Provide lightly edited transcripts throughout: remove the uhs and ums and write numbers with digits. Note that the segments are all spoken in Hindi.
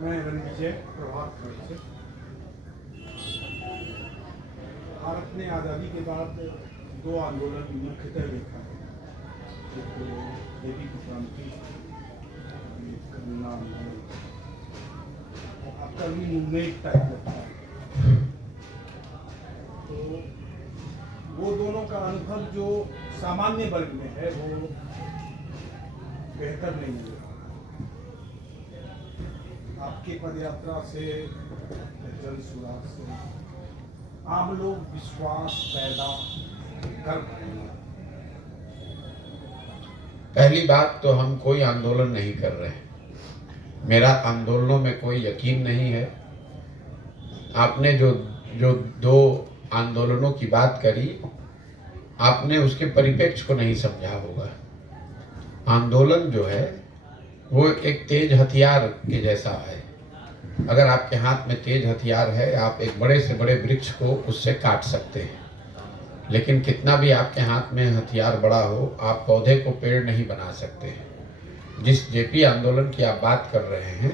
मैं रणविजय प्रभात खबर से। भारत ने आज़ादी के बाद दो आंदोलन मुख्यतः देखा है, एक देवी की क्रांति, एक करुणा आंदोलन। आपका भी मूवमेंट टाइप लगता है, तो वो दोनों का अनुभव जो सामान्य वर्ग में है वो बेहतर नहीं मिल रहा। आपकी पदयात्रा से, जन सुराग से आम लोग विश्वास पैदा कर पाएंगे। पहली बात तो हम कोई आंदोलन नहीं कर रहे हैं, मेरा आंदोलनों में कोई यकीन नहीं है। आपने जो दो आंदोलनों की बात करी, आपने उसके परिप्रेक्ष्य को नहीं समझा होगा। आंदोलन जो है वो एक तेज हथियार के जैसा है। अगर आपके हाथ में तेज हथियार है, आप एक बड़े से बड़े वृक्ष को उससे काट सकते हैं, लेकिन कितना भी आपके हाथ में हथियार बड़ा हो, आप पौधे को पेड़ नहीं बना सकते हैं। जिस जेपी आंदोलन की आप बात कर रहे हैं,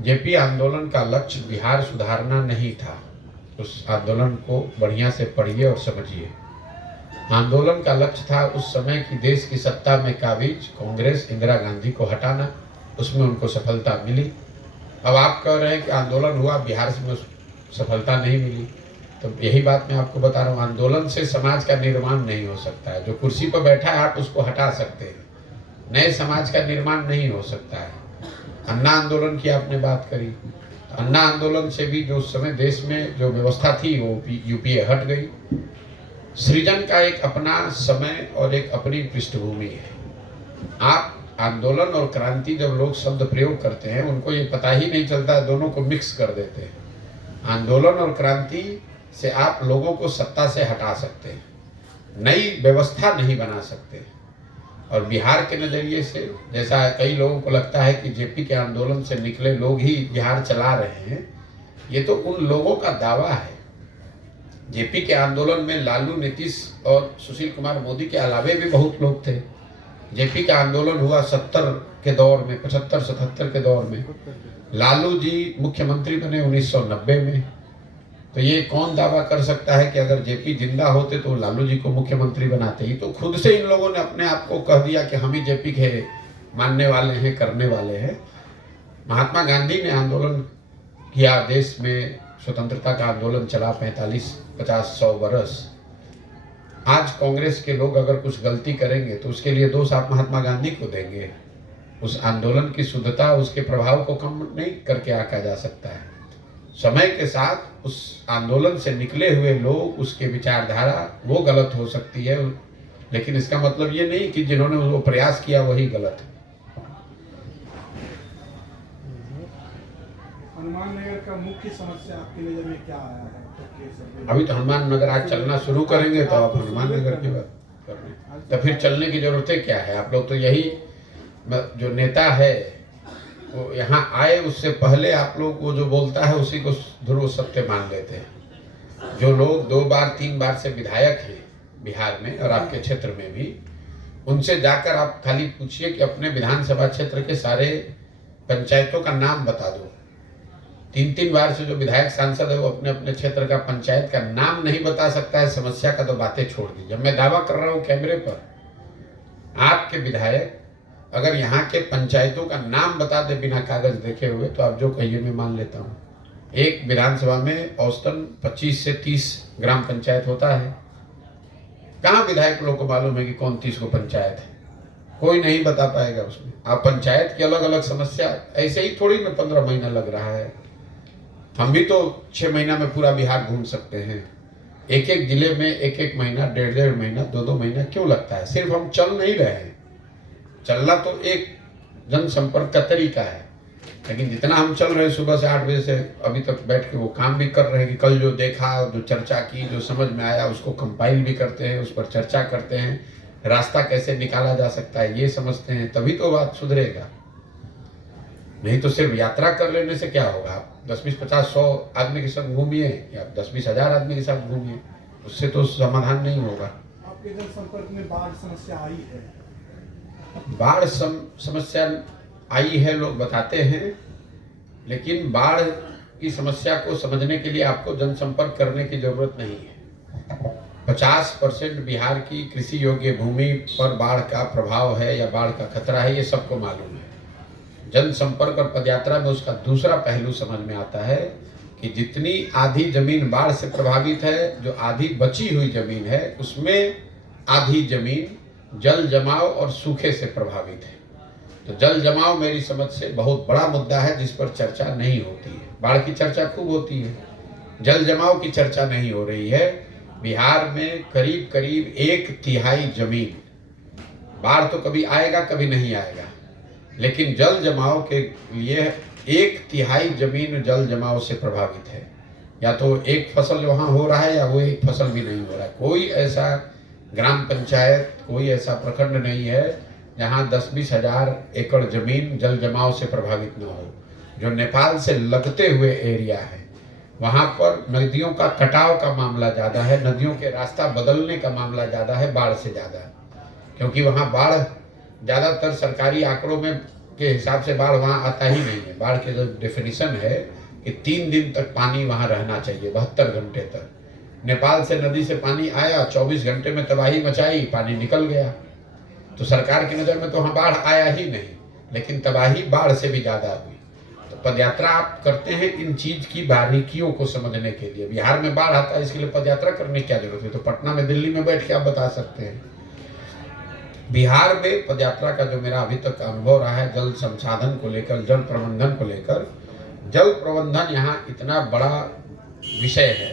जेपी आंदोलन का लक्ष्य बिहार सुधारना नहीं था। उस आंदोलन को बढ़िया से पढ़िए और समझिए। आंदोलन का लक्ष्य था उस समय की देश की सत्ता में काबिज कांग्रेस इंदिरा गांधी को हटाना। उसमें उनको सफलता मिली। अब आप कह रहे हैं कि आंदोलन हुआ, बिहार में सफलता नहीं मिली, तो यही बात मैं आपको बता रहा हूँ। आंदोलन से समाज का निर्माण नहीं हो सकता है। जो कुर्सी पर बैठा है आप उसको हटा सकते हैं, नए समाज का निर्माण नहीं हो सकता है। अन्ना आंदोलन की आपने बात करी, अन्ना आंदोलन से भी जो उस समय देश में जो व्यवस्था थी वो यूपीए हट गई। सृजन का एक अपना समय और एक अपनी पृष्ठभूमि है। आप आंदोलन और क्रांति जब लोग शब्द प्रयोग करते हैं, उनको ये पता ही नहीं चलता है, दोनों को मिक्स कर देते हैं। आंदोलन और क्रांति से आप लोगों को सत्ता से हटा सकते हैं, नई व्यवस्था नहीं बना सकते। और बिहार के नज़रिए से, जैसा कई लोगों को लगता है कि जेपी के आंदोलन से निकले लोग ही बिहार चला रहे हैं, ये तो उन लोगों का दावा है। जेपी के आंदोलन में लालू, नीतीश और सुशील कुमार मोदी के अलावे भी बहुत लोग थे। जेपी का आंदोलन हुआ 70 के दौर में, 75-77 के दौर में। लालू जी मुख्यमंत्री बने 1990 में। तो ये कौन दावा कर सकता है कि अगर जेपी जिंदा होते तो लालू जी को मुख्यमंत्री बनाते? ही तो खुद से इन लोगों ने अपने आप को कह दिया कि हम ही जेपी के मानने वाले हैं, करने वाले हैं। महात्मा गांधी ने आंदोलन किया, देश में स्वतंत्रता का आंदोलन चला 45, 50, 100 बरस। आज कांग्रेस के लोग अगर कुछ गलती करेंगे तो उसके लिए दोष आप महात्मा गांधी को देंगे। उस आंदोलन की शुद्धता, उसके प्रभाव को कम नहीं करके आंका जा सकता है। समय के साथ उस आंदोलन से निकले हुए लोग, उसके विचारधारा वो गलत हो सकती है, लेकिन इसका मतलब ये नहीं कि जिन्होंने वो प्रयास किया वही गलत है। हनुमान नगर का मुख्य समस्या आपकी नजर में क्या आया है? अभी तो हनुमान नगर आज चलना शुरू करेंगे तो आप हनुमान नगर की बात कर रहे हैं, तो फिर चलने की जरूरत क्या है? आप लोग तो यही, जो नेता है वो यहाँ आए उससे पहले आप लोग वो जो बोलता है उसी को ध्रुव सत्य मान लेते हैं। जो लोग 2 बार 3 बार से विधायक हैं बिहार में और आपके क्षेत्र में भी, उनसे जाकर आप खाली पूछिए कि अपने विधानसभा क्षेत्र के सारे पंचायतों का नाम बता दो। 3-3 बार से जो विधायक सांसद है वो अपने अपने क्षेत्र का पंचायत का नाम नहीं बता सकता है। समस्या का तो बातें छोड़ दीजिए। मैं दावा कर रहा हूँ कैमरे पर, आपके विधायक अगर यहाँ के पंचायतों का नाम बता दे बिना कागज देखे हुए, तो आप जो कहिए मैं मान लेता हूँ। एक विधानसभा में औसतन 25 से 30 ग्राम पंचायत होता है। कहाँ विधायक लोग को मालूम है कि कौन 30 को पंचायत है? कोई नहीं बता पाएगा उसमें। आप पंचायत की अलग अलग समस्या, ऐसे ही थोड़ी में 15 महीना लग रहा है। हम भी तो 6 महीना में पूरा बिहार घूम सकते हैं। एक एक जिले में 1-1 महीना, 1.5-1.5 महीना, 2-2 महीना क्यों लगता है? सिर्फ हम चल नहीं रहे हैं। चलना तो एक जनसंपर्क का तरीका है, लेकिन जितना हम चल रहे हैं सुबह से 8 बजे से अभी तक बैठ के वो काम भी कर रहे हैं कि कल जो देखा, जो चर्चा की, जो समझ में आया उसको कंपाइल भी करते हैं, उस पर चर्चा करते हैं, रास्ता कैसे निकाला जा सकता है ये समझते हैं, तभी तो बात सुधरेगा। नहीं तो सिर्फ यात्रा कर लेने से क्या होगा? आप 10-20, 50, 100 आदमी के साथ घूमिए या 10-20 हजार आदमी के साथ घूमिए, उससे तो समाधान नहीं होगा। आपके जनसंपर्क में बाढ़ समस्या आई है? बाढ़ समस्या आई है, लोग बताते हैं। लेकिन बाढ़ की समस्या को समझने के लिए आपको जनसंपर्क करने की जरूरत नहीं है। 50% बिहार की कृषि योग्य भूमि पर बाढ़ का प्रभाव है या बाढ़ का खतरा है, ये सबको मालूम है। जनसंपर्क और पदयात्रा में उसका दूसरा पहलू समझ में आता है कि जितनी आधी जमीन बाढ़ से प्रभावित है, जो आधी बची हुई जमीन है, उसमें आधी जमीन जल जमाव और सूखे से प्रभावित है। तो जल जमाव मेरी समझ से बहुत बड़ा मुद्दा है जिस पर चर्चा नहीं होती है। बाढ़ की चर्चा खूब होती है, जल जमाव की चर्चा नहीं हो रही है। बिहार में करीब करीब 1/3 जमीन, बाढ़ तो कभी आएगा कभी नहीं आएगा, लेकिन जल जमाव के लिए 1/3 जमीन जल जमाव से प्रभावित है। या तो एक फसल वहाँ हो रहा है या वो एक फसल भी नहीं हो रहा है। कोई ऐसा ग्राम पंचायत, कोई ऐसा प्रखंड नहीं है जहाँ 10-20 हजार एकड़ जमीन जल जमाव से प्रभावित न हो। जो नेपाल से लगते हुए एरिया है, वहाँ पर नदियों का कटाव का मामला ज़्यादा है, नदियों के रास्ता बदलने का मामला ज़्यादा है बाढ़ से ज़्यादा, क्योंकि वहाँ बाढ़ ज़्यादातर सरकारी आंकड़ों में के हिसाब से बाढ़ वहाँ आता ही नहीं है। बाढ़ के जो डेफिनेशन है कि 3 दिन तक पानी वहाँ रहना चाहिए, 72 घंटे तक। नेपाल से नदी से पानी आया, 24 घंटे में तबाही मचाई, पानी निकल गया। तो सरकार की नज़र में तो वहाँ बाढ़ आया ही नहीं, लेकिन तबाही बाढ़ से भी ज़्यादा हुई। तो पदयात्रा आप करते हैं इन चीज़ की बारीकियों को समझने के लिए। बिहार में बाढ़ आता है, इसके लिए पदयात्रा करने की क्या जरूरत है? तो पटना में, दिल्ली में बैठ के आप बता सकते हैं। बिहार में पदयात्रा का जो मेरा अभी तक अनुभव रहा है, जल संसाधन को लेकर, जल प्रबंधन को लेकर, जल प्रबंधन यहाँ इतना बड़ा विषय है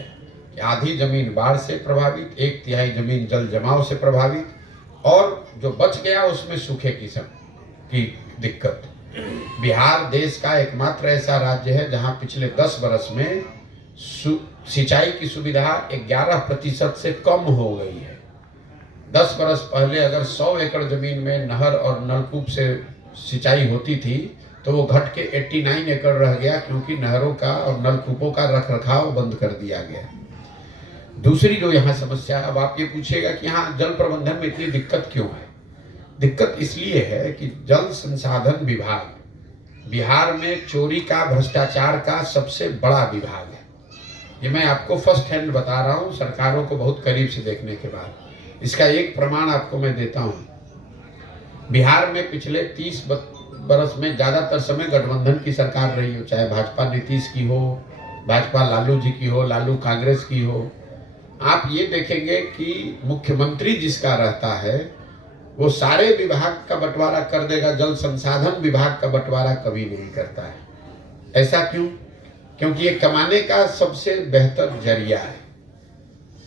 कि आधी जमीन बाढ़ से प्रभावित, 1/3 जमीन जल जमाव से प्रभावित, और जो बच गया उसमें सूखे किस्म की दिक्कत। बिहार देश का एकमात्र ऐसा राज्य है जहां पिछले 10 बरस में सिंचाई की सुविधा 11% से कम हो गई है। 10 बरस पहले अगर 100 एकड़ जमीन में नहर और नलकूप से सिंचाई होती थी तो वो घट के 89 एकड़ रह गया, क्योंकि नहरों का और नलकूपों का रखरखाव बंद कर दिया गया। दूसरी जो यहाँ समस्या, अब आप ये पूछेगा कि यहाँ जल प्रबंधन में इतनी दिक्कत क्यों है? दिक्कत इसलिए है कि जल संसाधन विभाग बिहार में चोरी का, भ्रष्टाचार का सबसे बड़ा विभाग है। ये मैं आपको फर्स्ट हैंड बता रहा हूँ, सरकारों को बहुत करीब से देखने के बाद। इसका एक प्रमाण आपको मैं देता हूँ। बिहार में पिछले 30 बरस में ज़्यादातर समय गठबंधन की सरकार रही हो, चाहे भाजपा नीतीश की हो, भाजपा लालू जी की हो, लालू कांग्रेस की हो। आप ये देखेंगे कि मुख्यमंत्री जिसका रहता है वो सारे विभाग का बंटवारा कर देगा, जल संसाधन विभाग का बंटवारा कभी नहीं करता है। ऐसा क्यों? क्योंकि ये कमाने का सबसे बेहतर जरिया है।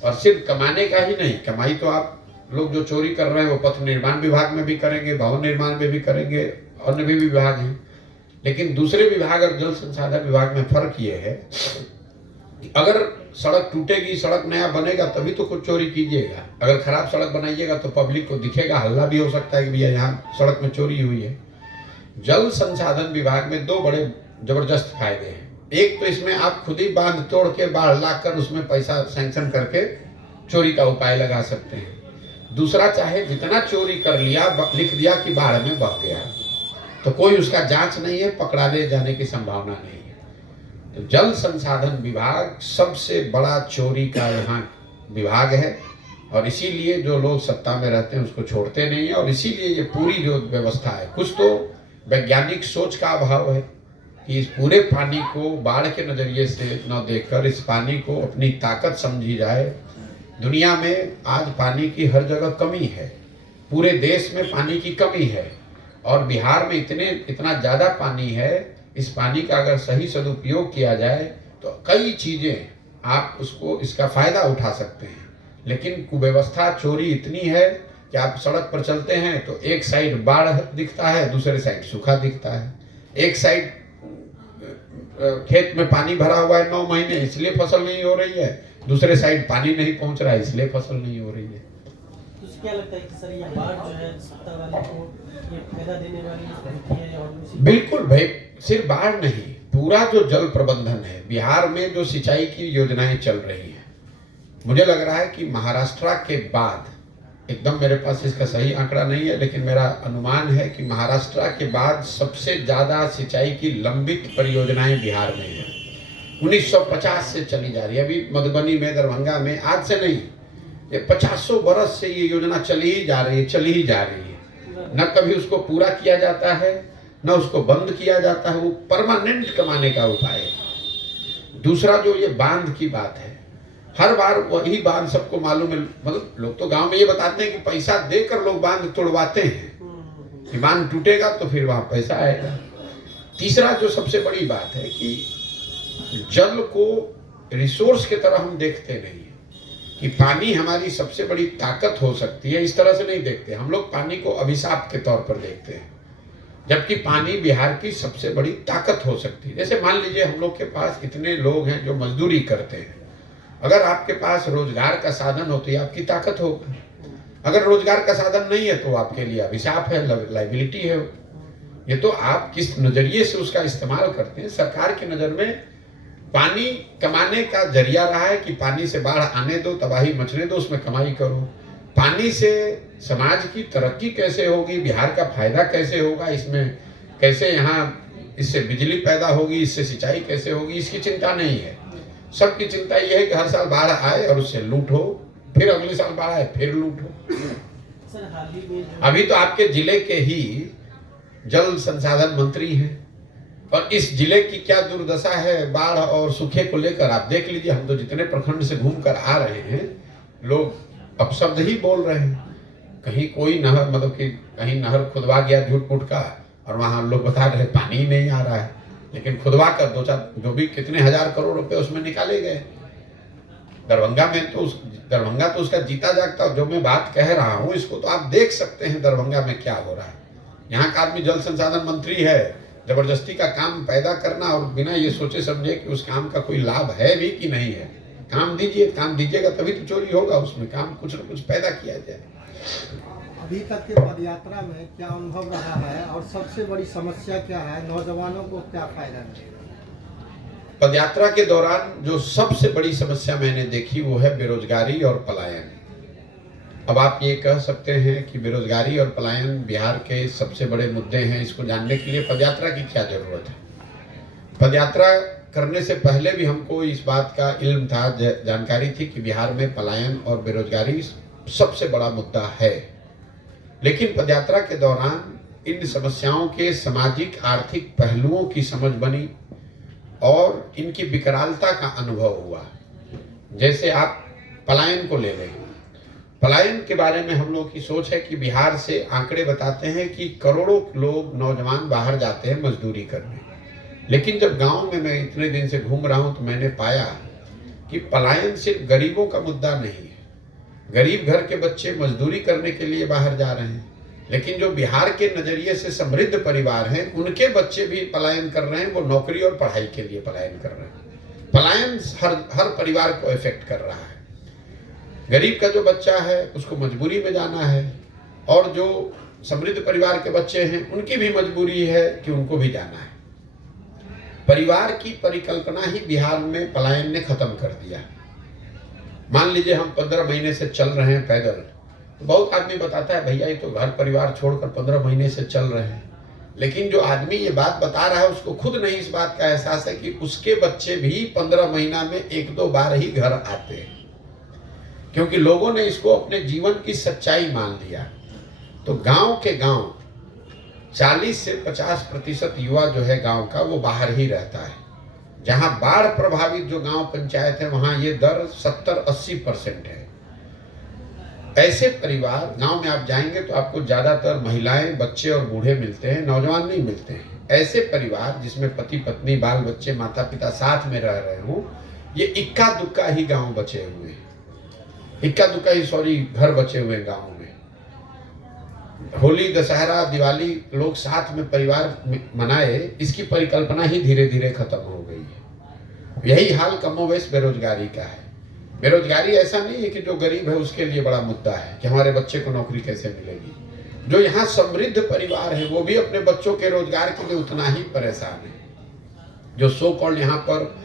और सिर्फ कमाने का ही नहीं, कमाई तो आप लोग जो चोरी कर रहे हैं वो पथ निर्माण विभाग में भी करेंगे, भवन निर्माण में भी करेंगे, अन्य भी विभाग हैं। लेकिन दूसरे विभाग और जल संसाधन विभाग में फर्क ये है, अगर सड़क टूटेगी, सड़क नया बनेगा तभी तो कुछ चोरी कीजिएगा। अगर खराब सड़क बनाइएगा तो पब्लिक को दिखेगा, हल्ला भी हो सकता है कि भैया यहाँ सड़क में चोरी हुई है। जल संसाधन विभाग में 2 बड़े जबरदस्त फायदे हैं। एक तो इसमें आप खुद ही बांध तोड़ के बाढ़ लाकर उसमें पैसा सैंक्शन करके चोरी का उपाय लगा सकते हैं। दूसरा, चाहे जितना चोरी कर लिया, लिख दिया कि बाढ़ में बह गया, तो कोई उसका जांच नहीं है, पकड़ाने जाने की संभावना नहीं है। तो जल संसाधन विभाग सबसे बड़ा चोरी का यहाँ विभाग है, और इसीलिए जो लोग सत्ता में रहते हैं उसको छोड़ते नहीं है। और इसीलिए ये पूरी जो व्यवस्था है, कुछ तो वैज्ञानिक सोच का अभाव है कि इस पूरे पानी को बाढ़ के नज़रिए से न देखकर इस पानी को अपनी ताकत समझी जाए। दुनिया में आज पानी की हर जगह कमी है, पूरे देश में पानी की कमी है, और बिहार में इतना ज़्यादा पानी है। इस पानी का अगर सही सदुपयोग किया जाए तो कई चीज़ें आप उसको, इसका फ़ायदा उठा सकते हैं। लेकिन कुव्यवस्था, चोरी इतनी है कि आप सड़क पर चलते हैं तो एक साइड बाढ़ दिखता है, दूसरे साइड सूखा दिखता है। एक साइड खेत में पानी भरा हुआ है 9 महीने, इसलिए फसल नहीं हो रही है, दूसरे साइड पानी नहीं पहुंच रहा है, इसलिए फसल नहीं हो रही है। तो क्या लगता है कि सर ये बाढ़ जो है सत्ता वाले को ये फायदा देने वाली होती है? और बिल्कुल भाई, सिर्फ बाढ़ नहीं, पूरा जो जल प्रबंधन है बिहार में, जो सिंचाई की योजनाएं चल रही हैं, मुझे लग रहा है कि महाराष्ट्र के बाद एकदम मेरे पास इसका सही आंकड़ा नहीं है, लेकिन मेरा अनुमान है कि महाराष्ट्र के बाद सबसे ज़्यादा सिंचाई की लंबित परियोजनाएं बिहार में हैं। 1950 से चली जा रही है। अभी मधुबनी में, दरभंगा में आज से नहीं, ये 50 बरस से ये योजना चली ही जा रही है। न कभी उसको पूरा किया जाता है, न उसको बंद किया जाता है। वो परमानेंट कमाने का उपाय है। दूसरा जो ये बांध की बात है, हर बार वही बांध सबको मालूम है। मतलब लोग तो गांव में ये बताते हैं कि पैसा देकर लोग बांध तोड़वाते हैं कि बांध टूटेगा तो फिर वहां पैसा आएगा। तीसरा जो सबसे बड़ी बात है कि जल को रिसोर्स की तरह हम देखते नहीं है कि पानी हमारी सबसे बड़ी ताकत हो सकती है, इस तरह से नहीं देखते। हम लोग पानी को अभिशाप के तौर पर देखते हैं, जबकि पानी बिहार की सबसे बड़ी ताकत हो सकती है। जैसे मान लीजिए हम लोग के पास इतने लोग हैं जो मजदूरी करते हैं। अगर आपके पास रोजगार का साधन हो तो ये आपकी ताकत होगा। अगर रोजगार का साधन नहीं है तो आपके लिए अभिशाप है, लाइबिलिटी है। ये तो आप किस नजरिए से उसका इस्तेमाल करते हैं। सरकार की नजर में पानी कमाने का जरिया रहा है कि पानी से बाढ़ आने दो, तबाही मचने दो, उसमें कमाई करो। पानी से समाज की तरक्की कैसे होगी, बिहार का फायदा कैसे होगा, इसमें कैसे यहाँ इससे बिजली पैदा होगी, इससे सिंचाई कैसे होगी, इसकी चिंता नहीं है। सबकी चिंता यह है कि हर साल बाढ़ आए और उससे लूट हो, फिर अगले साल बाढ़ आए फिर लूट हो। सर हाल ही में अभी तो आपके जिले के ही जल संसाधन मंत्री हैं और इस जिले की क्या दुर्दशा है बाढ़ और सूखे को लेकर आप देख लीजिए। हम तो जितने प्रखंड से घूम कर आ रहे हैं, लोग अपशब्द ही बोल रहे हैं। कहीं कोई नहर, मतलब कि कहीं नहर खुदवा गया झूठ मूठ का, और वहां लोग बता रहे पानी ही नहीं आ रहा है, लेकिन खुदवा कर दो चार जो भी कितने हजार करोड़ रुपए उसमें निकाले गए। दरभंगा में तो दरभंगा तो उसका जीता जागता, जो मैं बात कह रहा हूँ इसको तो आप देख सकते हैं दरभंगा में क्या हो रहा है। यहाँ का आदमी जल संसाधन मंत्री है, जबरदस्ती का काम पैदा करना और बिना ये सोचे समझे कि उस काम का कोई लाभ है भी कि नहीं है। काम दीजिए, काम दीजिएगा तभी तो चोरी होगा, उसमें काम कुछ न कुछ पैदा किया जाए। अभी तक के पदयात्रा में क्या अनुभव रहा है और सबसे बड़ी समस्या क्या है, नौजवानों को क्या फायदा मिलेगा? पदयात्रा के दौरान जो सबसे बड़ी समस्या मैंने देखी वो है बेरोजगारी और पलायन। अब आप ये कह सकते हैं कि बेरोजगारी और पलायन बिहार के सबसे बड़े मुद्दे हैं। इसको जानने के लिए पदयात्रा की क्या जरूरत है? पदयात्रा करने से पहले भी हमको इस बात का इल्म था, जानकारी थी कि बिहार में पलायन और बेरोजगारी सबसे बड़ा मुद्दा है। लेकिन पदयात्रा के दौरान इन समस्याओं के सामाजिक आर्थिक पहलुओं की समझ बनी और इनकी विकरालता का अनुभव हुआ। जैसे आप पलायन को ले लें, पलायन के बारे में हम लोग की सोच है कि बिहार से आंकड़े बताते हैं कि करोड़ों लोग नौजवान बाहर जाते हैं मजदूरी करने। लेकिन जब गांव में मैं इतने दिन से घूम रहा हूं तो मैंने पाया कि पलायन सिर्फ गरीबों का मुद्दा नहीं है। गरीब घर के बच्चे मजदूरी करने के लिए बाहर जा रहे हैं, लेकिन जो बिहार के नजरिए से समृद्ध परिवार हैं उनके बच्चे भी पलायन कर रहे हैं। वो नौकरी और पढ़ाई के लिए पलायन कर रहे हैं। पलायन हर परिवार को इफेक्ट कर रहा है। गरीब का जो बच्चा है उसको मजबूरी में जाना है, और जो समृद्ध परिवार के बच्चे हैं उनकी भी मजबूरी है कि उनको भी जाना है। परिवार की परिकल्पना ही बिहार में पलायन ने खत्म कर दिया। मान लीजिए हम 15 महीने से चल रहे हैं पैदल, तो बहुत आदमी बताता है भैया ये तो घर परिवार छोड़कर 15 महीने से चल रहे हैं। लेकिन जो आदमी ये बात बता रहा है उसको खुद नहीं इस बात का एहसास है कि उसके बच्चे भी 15 महीना में 1-2 बार ही घर आते हैं, क्योंकि लोगों ने इसको अपने जीवन की सच्चाई मान लिया। तो गांव के गांव 40 से 50% युवा जो है गांव का वो बाहर ही रहता है। जहां बाढ़ प्रभावित जो गांव पंचायत है वहां ये दर 70-80% है। ऐसे परिवार गांव में आप जाएंगे तो आपको ज्यादातर महिलाएं, बच्चे और बूढ़े मिलते हैं, नौजवान नहीं मिलते हैं। ऐसे परिवार जिसमें पति पत्नी बाल बच्चे माता पिता साथ में रह रहे हो, ये इक्का दुक्का ही गांव बचे हुए हैं। इक्का दुक्का ही घर बचे हुए हैं गाँव में। होली, दशहरा, दिवाली लोग साथ में परिवार मनाए, इसकी परिकल्पना ही धीरे धीरे खत्म हो गई है। यही हाल कमोवेश बेरोजगारी का है। बेरोजगारी ऐसा नहीं है कि जो गरीब है उसके लिए बड़ा मुद्दा है कि हमारे बच्चे को नौकरी कैसे मिलेगी। जो यहाँ समृद्ध परिवार है वो भी अपने बच्चों के रोजगार के लिए उतना ही परेशान है। जो सो कॉल्ड यहाँ पर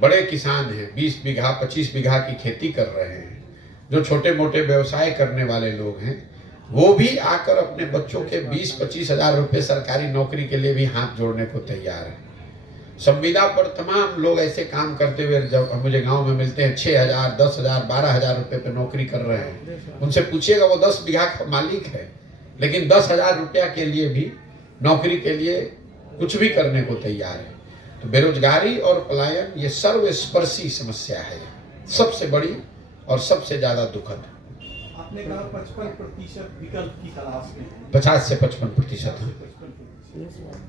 बड़े किसान हैं, 20 बीघा 25 बीघा की खेती कर रहे हैं, जो छोटे मोटे व्यवसाय करने वाले लोग हैं, वो भी आकर अपने बच्चों के 20-25 हजार रुपये सरकारी नौकरी के लिए भी हाथ जोड़ने को तैयार है। संविदा पर तमाम लोग ऐसे काम करते हुए जब मुझे गांव में मिलते हैं, 6,000, 10,000, 12,000 रुपये पे नौकरी कर रहे हैं। उनसे पूछिएगा, वो 10 बीघा का मालिक है, लेकिन 10,000 रुपया के लिए भी नौकरी के लिए कुछ भी करने को तैयार है। तो बेरोजगारी और पलायन ये सर्वस्पर्शी समस्या है, सबसे बड़ी और सबसे ज्यादा दुखद। आपने कहा 55% विकल्प की तलाश में है। 50 से 55% है।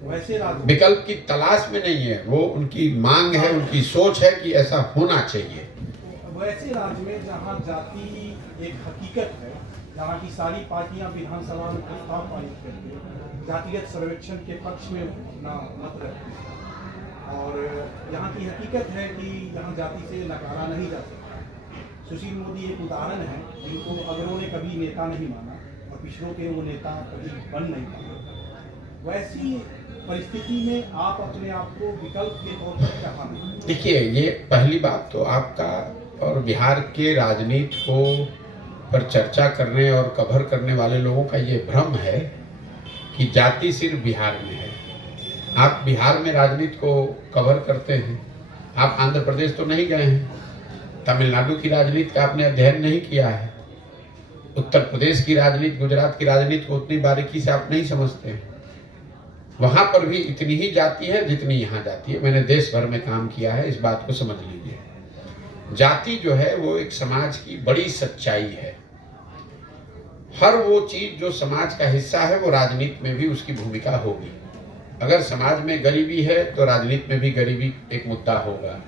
वैसे राज्य विकल्प की तलाश में नहीं है, वो उनकी मांग है, उनकी सोच है कि ऐसा होना चाहिए। वैसे राज्य में जहाँ जाति एक हकीकत है, जहाँ की सारी पार्टियां विधानसभा में प्रस्ताव पारित करके जातिगत सर्वेक्षण के पक्ष में अपना मत रखती हैं, और यहाँ की हकीकत है कि यहाँ जाति से नकारा नहीं जा सकता। सुशील मोदी एक उदाहरण है, जिनको अगरों ने कभी नेता नहीं माना और पिछड़ों के वो नेता कभी बन नहीं पाए। वैसी परिस्थिति में आप अपने आप को विकल्प के तौर पर क्या मानेंगे? देखिए, ये पहली बात तो आपका और बिहार के राजनीति को पर चर्चा करने और कवर करने वाले लोगों का ये भ्रम है कि जाति सिर्फ बिहार में है। आप बिहार में राजनीति को कवर करते हैं, आप आंध्र प्रदेश तो नहीं गए हैं, तमिलनाडु की राजनीति का आपने अध्ययन नहीं किया है, उत्तर प्रदेश की राजनीति, गुजरात की राजनीति को उतनी बारीकी से आप नहीं समझते हैं। वहाँ पर भी इतनी ही जाति है जितनी यहाँ जाति है। मैंने देश भर में काम किया है, इस बात को समझ लीजिए। जाति जो है वो एक समाज की बड़ी सच्चाई है। हर वो चीज जो समाज का हिस्सा है वो राजनीति में भी उसकी भूमिका होगी। अगर समाज में गरीबी है तो राजनीति में भी गरीबी एक मुद्दा होगा।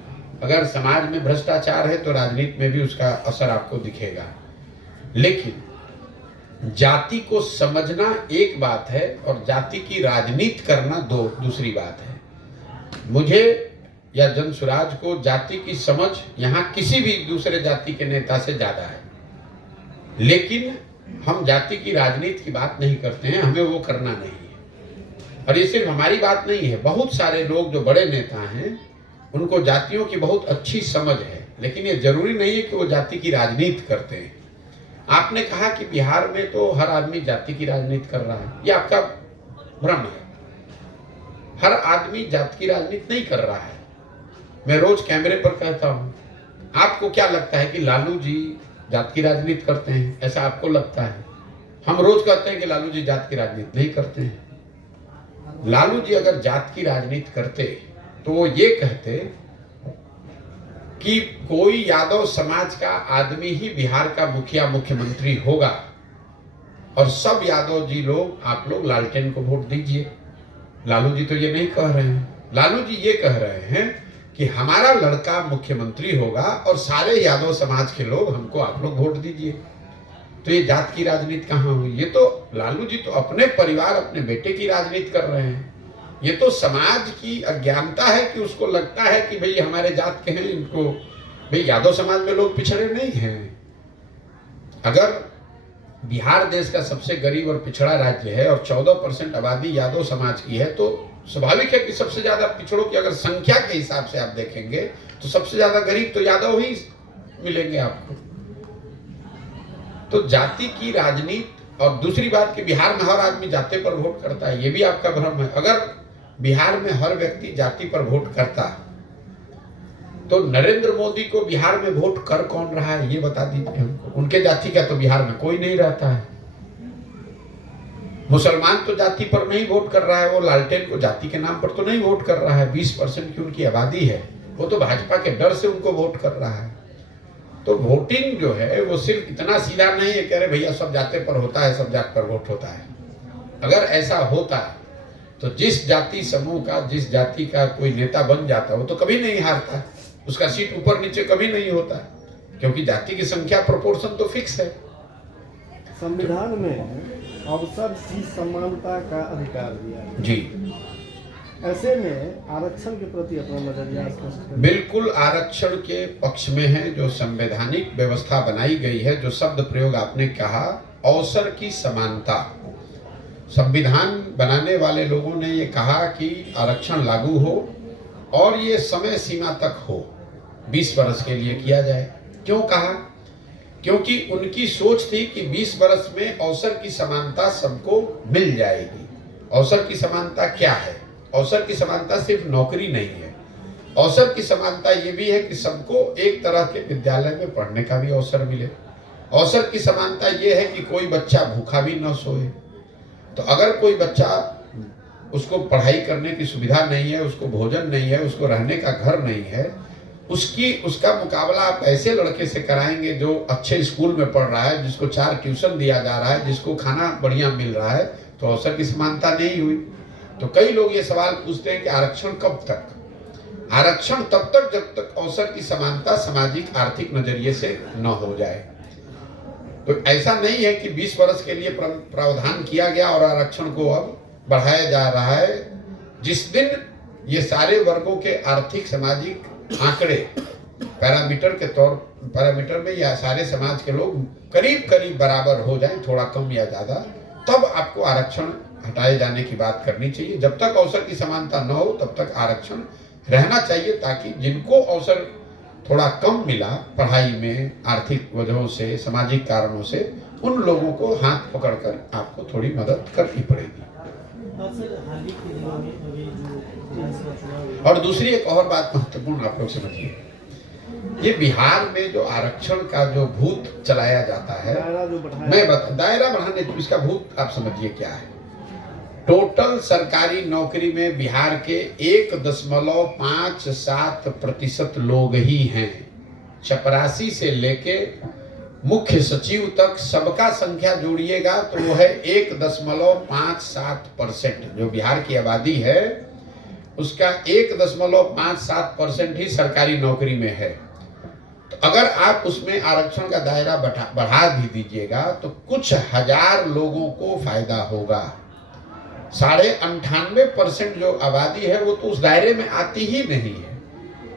अगर समाज में भ्रष्टाचार है तो राजनीति में भी उसका असर आपको दिखेगा। लेकिन जाति को समझना एक बात है और जाति की राजनीति करना दूसरी बात है। मुझे या जनसुराज को जाति की समझ यहाँ किसी भी दूसरे जाति के नेता से ज्यादा है, लेकिन हम जाति की राजनीति की बात नहीं करते हैं, हमें वो करना नहीं है। और ये सिर्फ हमारी बात नहीं है, बहुत सारे लोग जो बड़े नेता हैं उनको जातियों की बहुत अच्छी समझ है, लेकिन ये जरूरी नहीं है कि वो जाति की राजनीति करते हैं। आपने कहा कि बिहार में तो हर आदमी जाति की राजनीति कर रहा है, ये आपका भ्रम है। हर आदमी जाति की राजनीति नहीं कर रहा है। मैं रोज कैमरे पर कहता हूं, आपको क्या लगता है कि लालू जी जाति की राजनीति करते हैं? ऐसा आपको लगता है? हम रोज कहते हैं कि लालू जी जाति की राजनीति नहीं करते हैं। लालू जी अगर जाति की राजनीति करते तो वो ये कहते कि कोई यादव समाज का आदमी ही बिहार का मुखिया मुख्यमंत्री होगा और सब यादव जी लोग, आप लोग लालटेन को वोट दीजिए। लालू जी तो ये नहीं कह रहे हैं। लालू जी ये कह रहे हैं कि हमारा लड़का मुख्यमंत्री होगा और सारे यादव समाज के लोग, हमको आप लोग वोट दीजिए। तो ये जात की राजनीति कहाँ हुई? ये तो लालू जी तो अपने परिवार, अपने बेटे की राजनीति कर रहे हैं। ये तो समाज की अज्ञानता है कि उसको लगता है कि भाई हमारे जात के हैं, इनको भाई यादव समाज में लोग पिछड़े नहीं हैं। अगर बिहार देश का सबसे गरीब और पिछड़ा राज्य है और 14% आबादी यादव समाज की है, तो स्वाभाविक है कि सबसे ज्यादा पिछड़ों की अगर संख्या के हिसाब से आप देखेंगे तो सबसे ज्यादा गरीब तो यादव ही मिलेंगे आपको। तो जाति की राजनीति, और दूसरी बात कि बिहार में हर आदमी जाति पर वोट करता है, ये भी आपका भ्रम है। अगर बिहार में हर व्यक्ति जाति पर वोट करता तो नरेंद्र मोदी को बिहार में वोट कर कौन रहा है ये बता दीजिए हमको। उनके जाति का तो बिहार में कोई नहीं रहता है। मुसलमान तो जाति पर नहीं वोट कर रहा है, वो लालटेन को जाति के नाम पर तो नहीं वोट कर रहा है। 20% की उनकी आबादी है, वो तो भाजपा के डर से उनको वोट कर रहा है। तो वोटिंग जो है वो सिर्फ इतना सीधा नहीं है कि अरे भैया सब जाति पर होता है, सब जाति पर वोट होता है। अगर ऐसा होता तो जिस जाति समूह का, जिस जाति का कोई नेता बन जाता वो तो कभी नहीं हारता, उसका सीट ऊपर नीचे कभी नहीं होता, क्योंकि जाति की संख्या प्रोपोर्शन तो फिक्स है। संविधान में अवसर की समानता का अधिकार दिया है जी। ऐसे में आरक्षण के प्रति अपना नजरिया स्पष्ट करें। बिल्कुल आरक्षण के पक्ष में है। जो संवैधानिक व्यवस्था बनाई गई है, जो शब्द प्रयोग आपने कहा, अवसर की समानता, संविधान बनाने वाले लोगों ने ये कहा कि आरक्षण लागू हो और ये समय सीमा तक हो, 20 वर्ष के लिए किया जाए। क्यों कहा? क्योंकि उनकी सोच थी कि 20 वर्ष में अवसर की समानता सबको मिल जाएगी। अवसर की समानता क्या है? अवसर की समानता सिर्फ नौकरी नहीं है, अवसर की समानता ये भी है कि सबको एक तरह के विद्यालय में पढ़ने का भी अवसर मिले। अवसर की समानता ये है कि कोई बच्चा भूखा भी न सोए। तो अगर कोई बच्चा, उसको पढ़ाई करने की सुविधा नहीं है, उसको भोजन नहीं है, उसको रहने का घर नहीं है, उसका मुकाबला आप ऐसे लड़के से कराएंगे जो अच्छे स्कूल में पढ़ रहा है, जिसको 4 ट्यूशन दिया जा रहा है, जिसको खाना बढ़िया मिल रहा है, तो अवसर की समानता नहीं हुई। तो कई लोग ये सवाल पूछते हैं कि आरक्षण कब तक? आरक्षण तब तक जब तक अवसर की समानता सामाजिक आर्थिक नजरिए से न हो जाए। तो ऐसा नहीं है कि 20 वर्ष के लिए प्रावधान किया गया और आरक्षण को अब बढ़ाया जा रहा है। जिस दिन ये सारे वर्गों के आर्थिक सामाजिक आंकड़े पैरामीटर में या सारे समाज के लोग करीब करीब बराबर हो जाएं, थोड़ा कम या ज्यादा, तब आपको आरक्षण हटाए जाने की बात करनी चाहिए। जब तक अवसर की समानता न हो तब तक आरक्षण रहना चाहिए, ताकि जिनको अवसर थोड़ा कम मिला पढ़ाई में, आर्थिक वजहों से, सामाजिक कारणों से, उन लोगों को हाथ पकड़कर आपको थोड़ी मदद करनी पड़ेगी। सर, हाल ही के दिनों में अभी जो विधानसभा चुनाव, और दूसरी एक और बात महत्वपूर्ण आप लोग समझिए, ये बिहार में जो आरक्षण का जो भूत चलाया जाता है, दायरा बढ़ाने, इसका भूत आप समझिए क्या है। टोटल सरकारी नौकरी में बिहार के 1.57% लोग ही हैं। चपरासी से लेके मुख्य सचिव तक सबका संख्या जोड़िएगा तो वो है 1.57%। जो बिहार की आबादी है उसका 1.57% ही सरकारी नौकरी में है। तो अगर आप उसमें आरक्षण का दायरा बढ़ा भी दीजिएगा तो कुछ हजार लोगों को फायदा होगा। 98.5% जो आबादी है वो तो उस दायरे में आती ही नहीं है,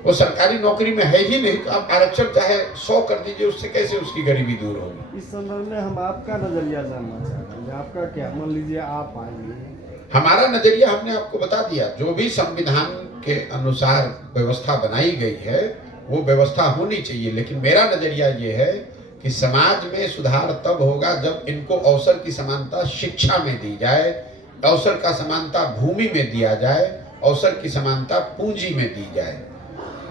वो सरकारी नौकरी में है ही नहीं। तो आप आरक्षण चाहे 100 कर दीजिए, उससे कैसे उसकी गरीबी दूर होगी। इस संदर्भ में हम आपका नजरिया जानना चाहते हैं, आपका क्या, मान लीजिए आप आएंगे। हमारा नजरिया हमने आपको बता दिया, जो भी संविधान के अनुसार व्यवस्था बनाई गई है वो व्यवस्था होनी चाहिए। लेकिन मेरा नजरिया ये है कि समाज में सुधार तब होगा जब इनको अवसर की समानता शिक्षा में दी जाए, अवसर का समानता भूमि में दिया जाए, अवसर की समानता पूंजी में दी जाए।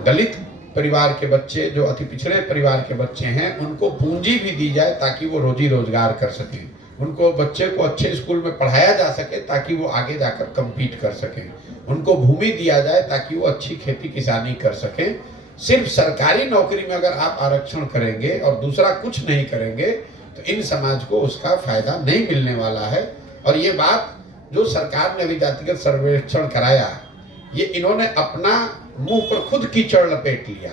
दलित परिवार के बच्चे, जो अति पिछड़े परिवार के बच्चे हैं, उनको पूंजी भी दी जाए ताकि वो रोजी रोजगार कर सकें। उनको बच्चे को अच्छे स्कूल में पढ़ाया जा सके ताकि वो आगे जाकर कम्पीट कर सकें। उनको भूमि दिया जाए ताकि वो अच्छी खेती किसानी कर सकें। सिर्फ सरकारी नौकरी में अगर आप आरक्षण करेंगे और दूसरा कुछ नहीं करेंगे तो इन समाज को उसका फायदा नहीं मिलने वाला है। और ये बात जो सरकार ने अभी जातिगत सर्वेक्षण कराया, ये इन्होंने अपना मुंह पर खुद कीचड़ लपेट लिया।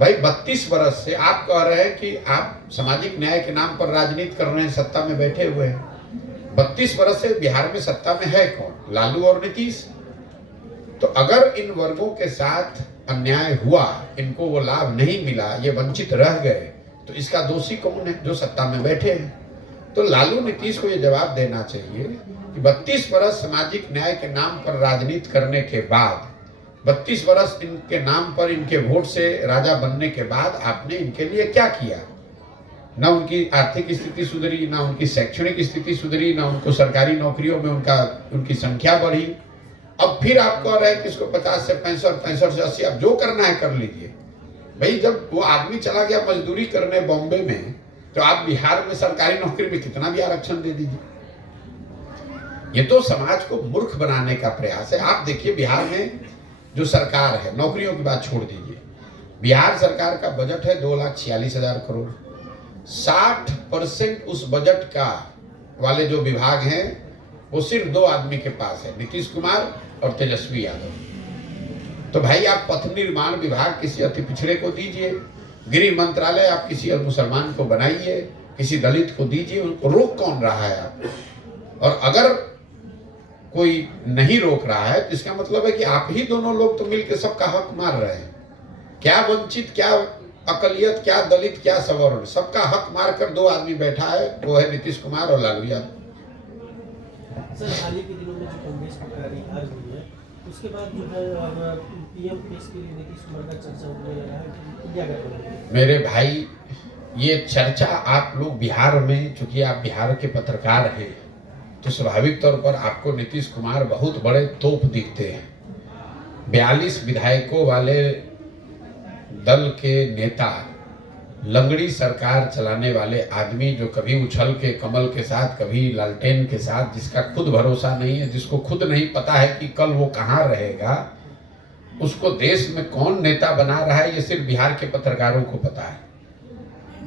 भाई 32 वर्ष से आप कह रहे हैं कि आप सामाजिक न्याय के नाम पर राजनीति कर रहे हैं, सत्ता में बैठे हुए हैं। 32 वर्ष से बिहार में सत्ता में है कौन? लालू और नीतीश। तो अगर इन वर्गों के साथ अन्याय हुआ, इनको वो लाभ नहीं मिला, ये वंचित रह गए, तो इसका दोषी कौन है? जो सत्ता में बैठे हैं। तो लालू नीतीश को ये जवाब देना चाहिए कि 32 वर्ष सामाजिक न्याय के नाम पर राजनीति करने के बाद, 32 वर्ष इनके नाम पर, इनके वोट से राजा बनने के बाद आपने इनके लिए क्या किया? ना उनकी आर्थिक स्थिति सुधरी, ना उनकी शैक्षणिक स्थिति सुधरी, ना उनको सरकारी नौकरियों में उनकी संख्या बढ़ी। अब फिर आप कह रहे हैं कि इसको 50 से 65, 65 से 80, अब जो करना है कर लीजिए। भाई जब वो आदमी चला गया मजदूरी करने बॉम्बे में, तो आप बिहार में सरकारी नौकरी में कितना भी आरक्षण दे दीजिए। ये तो समाज को मूर्ख बनाने का प्रयास है। आप देखिए बिहार में जो सरकार है, नौकरियों की बात छोड़ दीजिए, बिहार सरकार का बजट है 2,46,000 करोड़। 60% उस बजट का वाले जो विभाग हैं वो सिर्फ 2 आदमी के पास है, नीतीश कुमार और तेजस्वी यादव। तो भाई आप पथ निर्माण विभाग किसी अति पिछड़े को दीजिए, गृह मंत्रालय आप किसी मुसलमान को बनाइए, किसी दलित को दीजिए, उनको रोक कौन रहा है आप? और अगर कोई नहीं रोक रहा है तो इसका मतलब है कि आप ही दोनों लोग तो मिलकर सबका हक मार रहे हैं। क्या वंचित, क्या अकलियत, क्या दलित, क्या सवर्ण, सबका हक मारकर 2 आदमी बैठा है, वो है नीतीश कुमार और लालू यादव। सर, हाल ही के दिनों में जो कांग्रेस की करारी हार हुई है, उसके बाद जो है अब पीएम पेश के लिए नीतीश कुमार का चर्चा होने लगा है कि क्या करेंगे? मेरे भाई, ये चर्चा आप लोग बिहार में, चूंकि आप बिहार के पत्रकार हैं, तो स्वाभाविक तौर पर आपको नीतीश कुमार बहुत बड़े तोप दिखते हैं। 42 विधायकों वाले दल के नेता, लंगड़ी सरकार चलाने वाले आदमी, जो कभी उछल के कमल के साथ, कभी लालटेन के साथ, जिसका खुद भरोसा नहीं है, जिसको खुद नहीं पता है कि कल वो कहाँ रहेगा, उसको देश में कौन नेता बना रहा है, ये सिर्फ बिहार के पत्रकारों को पता है।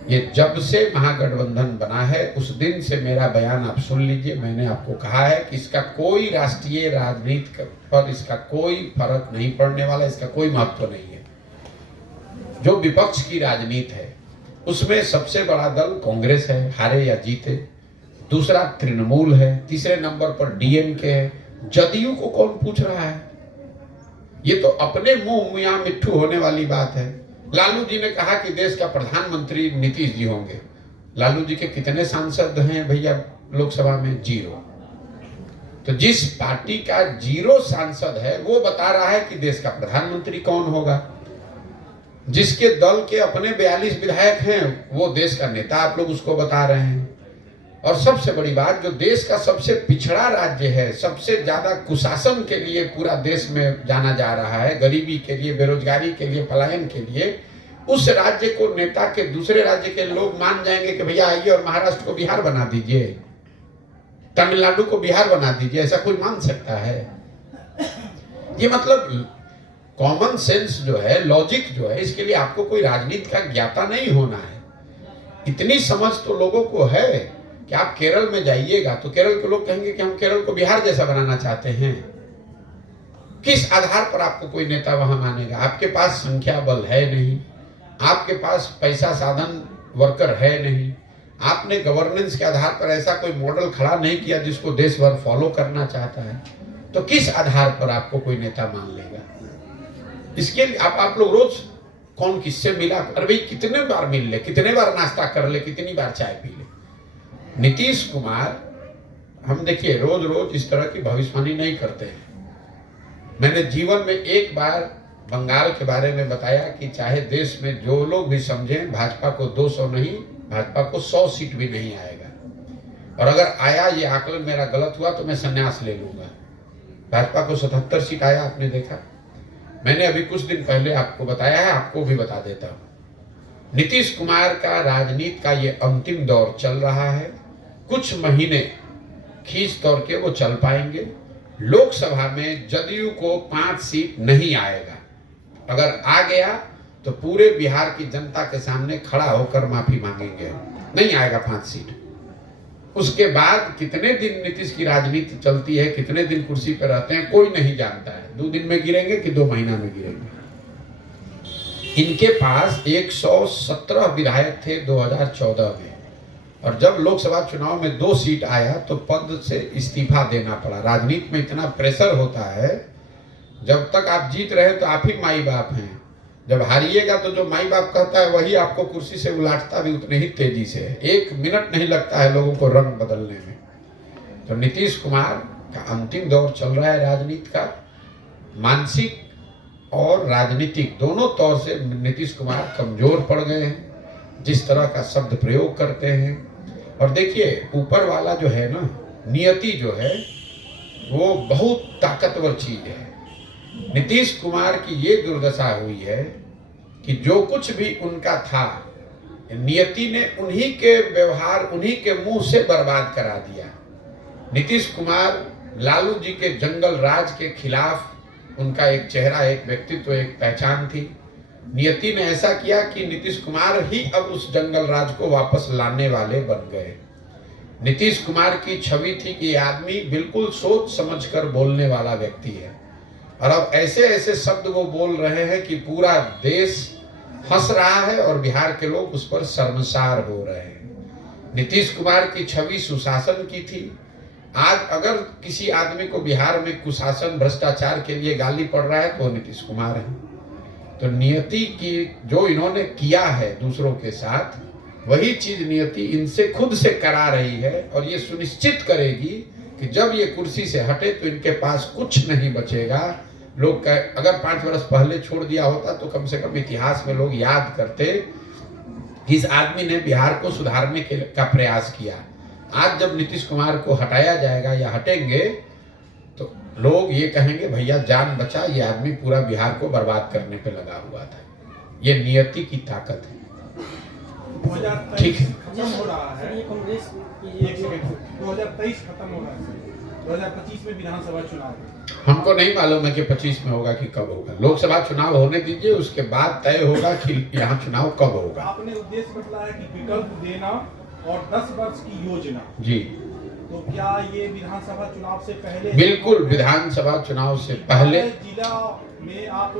ये जब से महागठबंधन बना है उस दिन से मेरा बयान आप सुन लीजिए। मैंने आपको कहा है कि इसका कोई राष्ट्रीय राजनीति पर इसका कोई फर्क नहीं पड़ने वाला, इसका कोई महत्व नहीं है। जो विपक्ष की राजनीति है उसमें सबसे बड़ा दल कांग्रेस है, हारे या जीते। दूसरा तृणमूल है, तीसरे नंबर पर डीएमके है। जदयू को कौन पूछ रहा है? ये तो अपने मुंह मियां मिट्ठू होने वाली बात है। लालू जी ने कहा कि देश का प्रधानमंत्री नीतीश जी होंगे। लालू जी के कितने सांसद हैं भैया लोकसभा में? 0। तो जिस पार्टी का 0 सांसद है वो बता रहा है कि देश का प्रधानमंत्री कौन होगा। जिसके दल के अपने 42 विधायक हैं वो देश का नेता आप लोग उसको बता रहे हैं। और सबसे बड़ी बात, जो देश का सबसे पिछड़ा राज्य है, सबसे ज्यादा कुशासन के लिए पूरा देश में जाना जा रहा है, गरीबी के लिए, बेरोजगारी के लिए, पलायन के लिए, उस राज्य को नेता के दूसरे राज्य के लोग मान जाएंगे कि भैया आइए और महाराष्ट्र को बिहार बना दीजिए, तमिलनाडु को बिहार बना दीजिए। ऐसा कोई मान सकता है? ये मतलब कॉमन सेंस जो है, लॉजिक जो है, इसके लिए आपको कोई राजनीति का ज्ञाता नहीं होना है। इतनी समझ तो लोगों को है कि आप केरल में जाइएगा तो केरल के लोग कहेंगे कि हम केरल को बिहार जैसा बनाना चाहते हैं। किस आधार पर आपको कोई नेता वहां मानेगा? आपके पास संख्या बल है नहीं, आपके पास पैसा साधन वर्कर है नहीं, आपने गवर्नेंस के आधार पर ऐसा कोई मॉडल खड़ा नहीं किया जिसको देश भर फॉलो करना चाहता है। तो किस आधार पर आपको कोई नेता मान लेगा? इसके लिए आप लोग रोज कौन किससे मिला, अरे भाई कितने बार मिल ले, कितने बार नाश्ता कर ले, कितनी बार चाय पी ले। नीतीश कुमार, हम देखिए रोज रोज इस तरह की भविष्यवाणी नहीं करते हैं। मैंने जीवन में एक बार बंगाल के बारे में बताया कि चाहे देश में जो लोग भी समझें, भाजपा को 200 नहीं, भाजपा को 100 सीट भी नहीं आएगा। और अगर आया, ये आकलन मेरा गलत हुआ तो मैं संन्यास ले लूंगा। भाजपा को 77 सीट आया, आपने देखा। मैंने अभी कुछ दिन पहले आपको बताया है, आपको भी बता देता हूं। नीतीश कुमार का राजनीति का ये अंतिम दौर चल रहा है। कुछ महीने खींच तौर के वो चल पाएंगे। लोकसभा में जदयू को 5 सीट नहीं आएगा। अगर आ गया तो पूरे बिहार की जनता के सामने खड़ा होकर माफी मांगेंगे। नहीं आएगा 5 सीट। उसके बाद कितने दिन नीतीश की राजनीति चलती है, कितने दिन कुर्सी पर रहते हैं, कोई नहीं जानता है। 2 दिन में गिरेंगे कि 2 महीना में गिरेंगे। इनके पास 117 विधायक थे 2014 में, और जब लोकसभा चुनाव में 2 सीट आया तो पद से इस्तीफा देना पड़ा। राजनीति में इतना प्रेशर होता है, जब तक आप जीत रहे तो आप ही माई बाप हैं, जब हारिएगा तो जो माई बाप कहता है वही आपको कुर्सी से उलाटता भी उतने ही तेजी से है। 1 मिनट नहीं लगता है लोगों को रंग बदलने में। तो नीतीश कुमार का अंतिम दौर चल रहा है राजनीति का। मानसिक और राजनीतिक दोनों तौर से नीतीश कुमार कमजोर पड़ गए हैं। जिस तरह का शब्द प्रयोग करते हैं, और देखिए ऊपर वाला जो है ना, नियति जो है वो बहुत ताकतवर चीज है। नीतीश कुमार की ये दुर्दशा हुई है कि जो कुछ भी उनका था, नियति ने उन्हीं के व्यवहार, उन्हीं के मुंह से बर्बाद करा दिया। नीतीश कुमार लालू जी के जंगल राज के खिलाफ, उनका एक चेहरा, एक व्यक्तित्व, एक पहचान थी। नियति ने ऐसा किया कि नीतीश कुमार ही अब उस जंगल राज को वापस लाने वाले बन गए। नीतीश कुमार की छवि थी कि आदमी बिल्कुल सोच समझकर बोलने वाला व्यक्ति है, और अब ऐसे ऐसे शब्द वो बोल रहे हैं कि पूरा देश हंस रहा है और बिहार के लोग उस पर शर्मसार हो रहे हैं। नीतीश कुमार की छवि सुशासन की थी। आज अगर किसी आदमी को बिहार में कुशासन, भ्रष्टाचार के लिए गाली पड़ रहा है तो नीतीश कुमार है। तो नियति की जो इन्होंने किया है दूसरों के साथ, वही चीज नियति इनसे खुद से करा रही है, और ये सुनिश्चित करेगी कि जब ये कुर्सी से हटे तो इनके पास कुछ नहीं बचेगा। लोग अगर 5 वर्ष पहले छोड़ दिया होता तो कम से कम इतिहास में लोग याद करते इस आदमी ने बिहार को सुधारने का प्रयास किया। आज जब नीतीश कुमार को हटाया जाएगा या हटेंगे तो लोग ये कहेंगे भैया जान बचा, ये आदमी पूरा बिहार को बर्बाद करने पे लगा हुआ था। ये नियति की ताकत है। 2023 ठीक है। खत्म हो रहा है। सर, ये कांग्रेस की एक सेकंड, 2023 खत्म हो रहा है। 2025 में विधानसभा चुनाव है। हमको नहीं मालूम है कि 25 में होगा कि कब होगा। लोकसभा चुनाव होने दीजिए, उसके बाद तय होगा कि यहाँ चुनाव कब होगा। आपने उद्देश्य बताया कि विकल्प देना और 10 वर्ष की योजना, जी तो क्या ये विधानसभा चुनाव से पहले? बिल्कुल, विधानसभा चुनाव से पहले। जिला में आप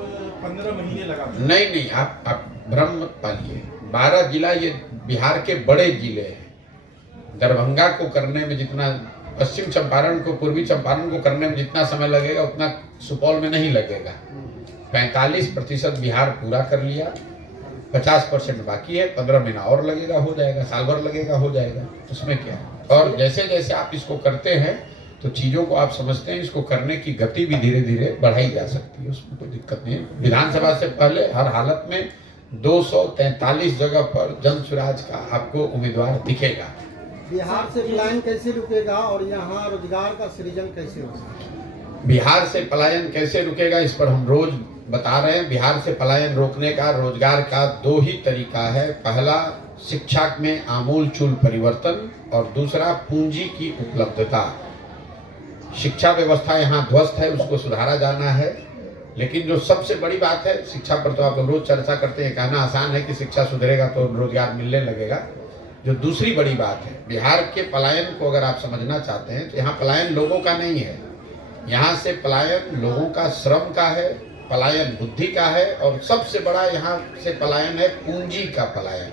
15 महीने लगा चुके। नहीं, आप भ्रम मत पालिए। 12 जिला ये बिहार के बड़े जिले हैं। दरभंगा को करने में जितना, पश्चिम चंपारण को, पूर्वी चंपारण को करने में जितना समय लगेगा उतना सुपौल में नहीं लगेगा। 45% बिहार पूरा कर लिया, 50% बाकी है। 15 महीना और लगेगा, हो जाएगा। साल भर लगेगा, हो जाएगा। उसमें क्या है। और जैसे जैसे आप इसको करते हैं तो चीज़ों को आप समझते हैं, इसको करने की गति भी धीरे धीरे बढ़ाई जा सकती है, उसमें कोई दिक्कत नहीं है। विधानसभा से पहले हर हालत में 243 जगह पर जन स्वराज का आपको उम्मीदवार दिखेगा। बिहार से पलायन कैसे रुकेगा और यहाँ रोजगार का सृजन कैसे हो सकता है? बिहार से पलायन कैसे रुकेगा, इस पर हम रोज बता रहे हैं। बिहार से पलायन रोकने का, रोजगार का 2 ही तरीका है। पहला, शिक्षा में आमूल चूल परिवर्तन, और दूसरा पूंजी की उपलब्धता। शिक्षा व्यवस्था यहाँ ध्वस्त है, उसको सुधारा जाना है। लेकिन जो सबसे बड़ी बात है, शिक्षा पर तो आप लोग रोज चर्चा करते हैं, कहना आसान है कि शिक्षा सुधरेगा तो रोजगार मिलने लगेगा। जो दूसरी बड़ी बात है, बिहार के पलायन को अगर आप समझना चाहते हैं तो यहाँ पलायन लोगों का नहीं है। यहाँ से पलायन लोगों का श्रम का है, पलायन बुद्धि का है, और सबसे बड़ा यहाँ से पलायन है पूंजी का पलायन।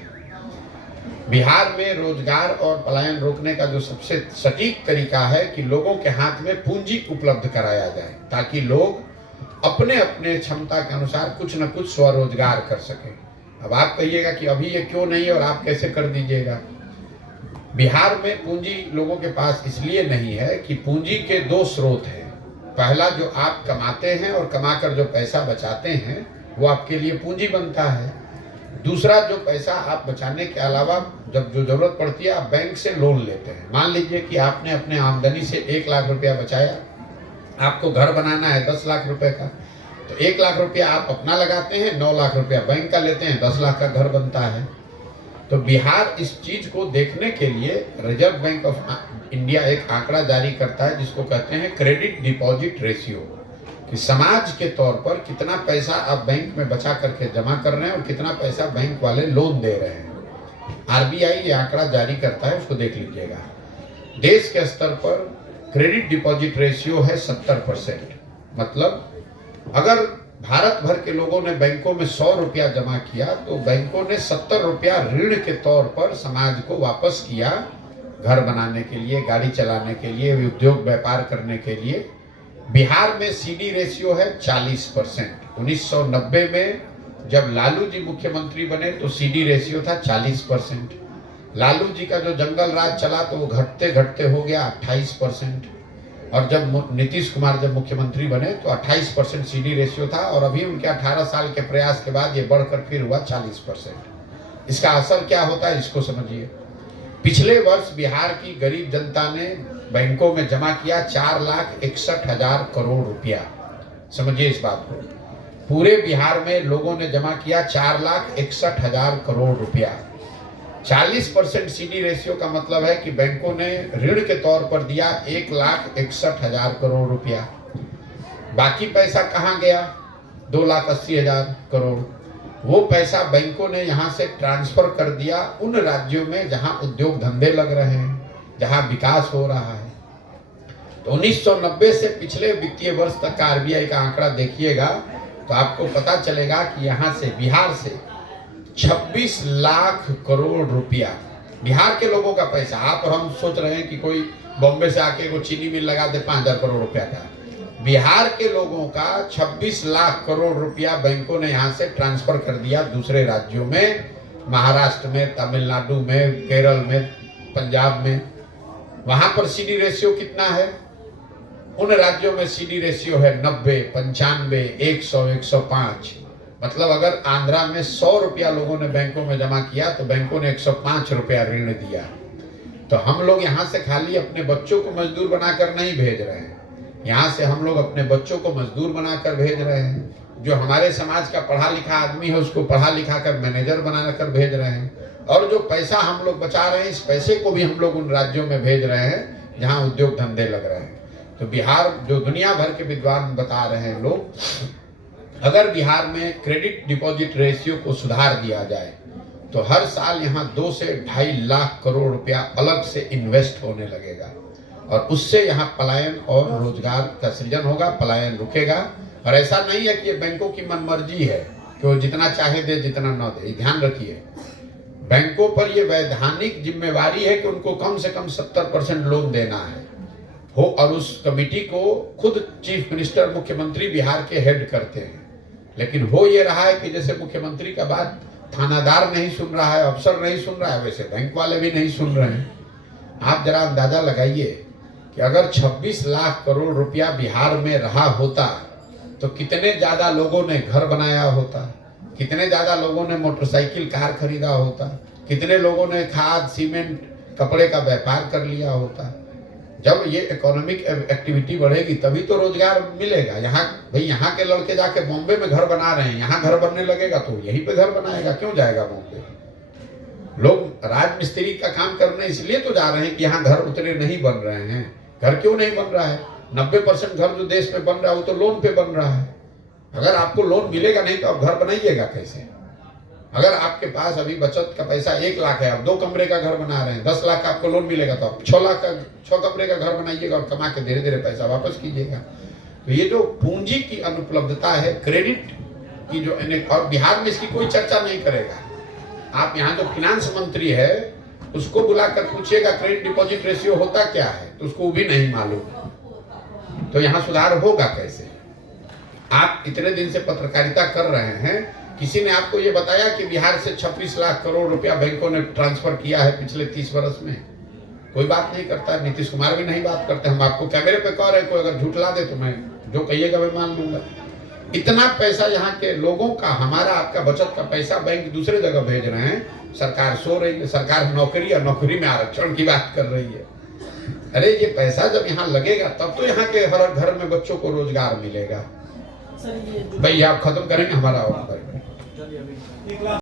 बिहार में रोजगार और पलायन रोकने का जो सबसे सटीक तरीका है कि लोगों के हाथ में पूंजी उपलब्ध कराया जाए, ताकि लोग अपने अपने क्षमता के अनुसार कुछ न कुछ स्वरोजगार कर सकें। अब आप कहिएगा कि अभी ये क्यों नहीं और आप कैसे कर दीजिएगा। बिहार में पूंजी लोगों के पास इसलिए नहीं है कि पूंजी के 2 स्रोत हैं। पहला, जो आप कमाते हैं और कमाकर जो पैसा बचाते हैं वो आपके लिए पूंजी बनता है। दूसरा, जो पैसा आप बचाने के अलावा जब जो जरूरत पड़ती है आप बैंक से लोन लेते हैं। मान लीजिए कि आपने अपने आमदनी से 1 लाख रुपया बचाया, आपको घर बनाना है 10 लाख रुपए का, तो 1 लाख रुपया आप अपना लगाते हैं, 9 लाख रुपया बैंक का लेते हैं, 10 लाख का घर बनता है। तो बिहार इस चीज को देखने के लिए रिजर्व बैंक ऑफ इंडिया एक आंकड़ा जारी करता है जिसको कहते हैं क्रेडिट डिपॉजिट रेशियो, कि समाज के तौर पर कितना पैसा आप बैंक में बचा करके जमा कर रहे हैं और कितना पैसा बैंक वाले लोन दे रहे हैं। आरबीआई ये आंकड़ा जारी करता है, उसको देख लीजिएगा। देश के स्तर पर क्रेडिट डिपॉजिट रेशियो है 70%। मतलब अगर भारत भर के लोगों ने बैंकों में 100 रुपया जमा किया तो बैंकों ने 70 रुपया ऋण के तौर पर समाज को वापस किया, घर बनाने के लिए, गाड़ी चलाने के लिए, उद्योग व्यापार करने के लिए। बिहार में सीडी रेशियो है 40%। 1990 में जब लालू जी मुख्यमंत्री बने तो सीडी रेशियो था 40%। लालू जी का जो जंगल राज चला तो वो घटते घटते हो गया 28%। और जब नीतीश कुमार जब मुख्यमंत्री बने तो 28% सीडी रेशियो था, और अभी उनके 18 साल के प्रयास के बाद ये बढ़कर फिर हुआ 40%। इसका असर क्या होता है इसको समझिए। पिछले वर्ष बिहार की गरीब जनता ने बैंकों में जमा किया 4,61,000 करोड़ रुपया। समझिए इस बात को, पूरे बिहार में लोगों ने जमा किया 4,61,000 करोड़ रुपया। 40% सीडी रेशियो का मतलब है कि बैंकों ने ऋण के तौर पर दिया 1,61,000 करोड़ रुपया। बाकी पैसा कहाँ गया? 2,80,000 करोड़। वो पैसा बैंकों ने यहाँ से ट्रांसफर कर दिया उन राज्यों में जहाँ उद्योग धंधे लग रहे हैं, जहाँ विकास हो रहा है। तो 1990 से पिछले वित्तीय वर्ष तक का आरबीआई का आंकड़ा देखिएगा तो आपको पता चलेगा कि यहाँ से बिहार से 26 लाख करोड़ रुपया बिहार के लोगों का पैसा। आप और हम सोच रहे हैं कि कोई बॉम्बे से आके वो चीनी मिल लगा दे 5,000 करोड़ रुपया का। बिहार के लोगों का 26 लाख करोड़ रुपया बैंकों ने यहाँ से ट्रांसफर कर दिया दूसरे राज्यों में, महाराष्ट्र में, तमिलनाडु में, केरल में, पंजाब में। वहां पर सीडी रेशियो कितना है? उन राज्यों में सीडी रेशियो है 90, 95, 100, 105। मतलब अगर आंध्रा में 100 रुपया लोगों ने बैंकों में जमा किया तो बैंकों ने 105 रुपया ऋण दिया। तो हम लोग यहाँ से खाली अपने बच्चों को मजदूर बनाकर नहीं भेज रहे हैं, यहाँ से हम लोग अपने बच्चों को मजदूर बनाकर भेज रहे हैं। जो हमारे समाज का पढ़ा लिखा आदमी है उसको पढ़ा लिखा कर मैनेजर बनाकर भेज रहे हैं। और जो पैसा हम लोग बचा रहे हैं, इस पैसे को भी हम लोग उन राज्यों में भेज रहे हैं जहाँ उद्योग धंधे लग रहे हैं। तो बिहार, जो दुनिया भर के विद्वान बता रहे हैं लोग, अगर बिहार में क्रेडिट डिपॉजिट रेशियो को सुधार दिया जाए तो हर साल यहाँ 2 से 2.5 लाख करोड़ रुपया अलग से इन्वेस्ट होने लगेगा और उससे यहाँ पलायन और रोजगार का सृजन होगा, पलायन रुकेगा। और ऐसा नहीं है कि ये बैंकों की मनमर्जी है कि वो जितना चाहे दे जितना न दे। ध्यान रखिए, बैंकों पर ये वैधानिक जिम्मेवारी है कि उनको कम से कम 70% लोन देना है हो, और उस कमेटी को खुद चीफ मिनिस्टर, मुख्यमंत्री बिहार के हेड करते हैं। लेकिन हो ये रहा है कि जैसे मुख्यमंत्री का बात थानादार नहीं सुन रहा है, अफसर नहीं सुन रहा है, वैसे बैंक वाले भी नहीं सुन रहे हैं। आप जरा अंदाजा लगाइए कि अगर 26 लाख करोड़ रुपया बिहार में रहा होता तो कितने ज्यादा लोगों ने घर बनाया होता, कितने ज्यादा लोगों ने मोटरसाइकिल कार खरीदा होता, कितने लोगों ने खाद सीमेंट कपड़े का व्यापार कर लिया होता। जब ये इकोनॉमिक एक्टिविटी बढ़ेगी तभी तो रोजगार मिलेगा। यहाँ भाई, यहाँ के लड़के जाके बॉम्बे में घर बना रहे हैं, यहाँ घर बनने लगेगा तो यहीं पे घर बनाएगा, क्यों जाएगा बॉम्बे? लोग राजमिस्त्री का काम करने इसलिए तो जा रहे हैं कि यहाँ घर उतने नहीं बन रहे हैं। घर क्यों नहीं बन रहा है? 90% घर जो देश में बन रहा है वो तो लोन पे बन रहा है। अगर आपको लोन मिलेगा नहीं तो आप घर बनाइएगा कैसे? अगर आपके पास अभी बचत का पैसा 1 लाख है, आप 2 कमरे का घर बना रहे हैं, 10 लाख का आपको लोन मिलेगा तो आप 6 कमरे का घर बनाइएगा और कमा के धीरे धीरे पैसा वापस कीजिएगा। तो ये जो पूंजी की अनुपलब्धता है, क्रेडिट की जो, और बिहार में इसकी कोई चर्चा नहीं करेगा। आप यहाँ जो फिनांस मंत्री है उसको बुलाकर पूछिएगा क्रेडिट डिपॉजिट रेशियो होता क्या है, तो उसको भी नहीं मालूम। तो यहाँ सुधार होगा कैसे? आप इतने दिन से पत्रकारिता कर रहे हैं, किसी ने आपको ये बताया कि बिहार से 26 लाख करोड़ रुपया बैंकों ने ट्रांसफर किया है पिछले 30 वर्ष में? कोई बात नहीं करता, नीतीश कुमार भी नहीं बात करते। हम आपको कैमरे पे कह रहे हैं, कोई अगर झूठला दे तो मैं जो कहिएगा मैं मान लूंगा। इतना पैसा यहाँ के लोगों का, हमारा आपका बचत का पैसा बैंक दूसरे जगह भेज रहे हैं, सरकार सो रही है। सरकार नौकरी में आरक्षण की बात कर रही है। अरे ये पैसा जब यहाँ लगेगा तब तो यहाँ के हर घर में बच्चों को रोजगार मिलेगा। भाई आप खत्म करेंगे हमारा और 1 लाख